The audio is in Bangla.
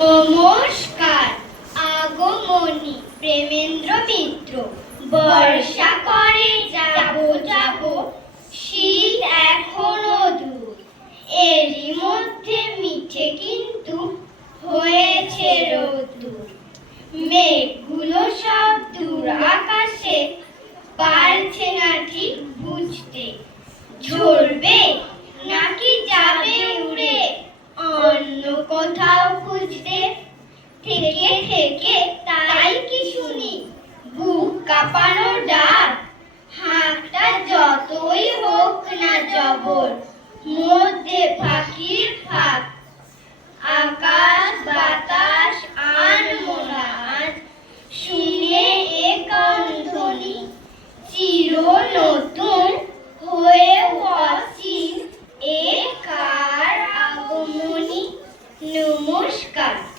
নমস্কার। আগমনী প্রেমেন্দ্র মিত্র। বর্ষা করে যাব যাব। শীত এখনও দূর। এরই মধ্যে মিঠে কিন্তু হয়েছে রোদ্দুর। মেঘগুলো সব দূর আকাশে, পারছে না ঠিক বুঝতে। ঝরবে কোথাও খুঁজতে থেকে থেকে তাই কি শুনি? বুক কাঁপানো ডাক, হাতটা যতই হোক না জবর, মধ্যে ফাঁকির buscar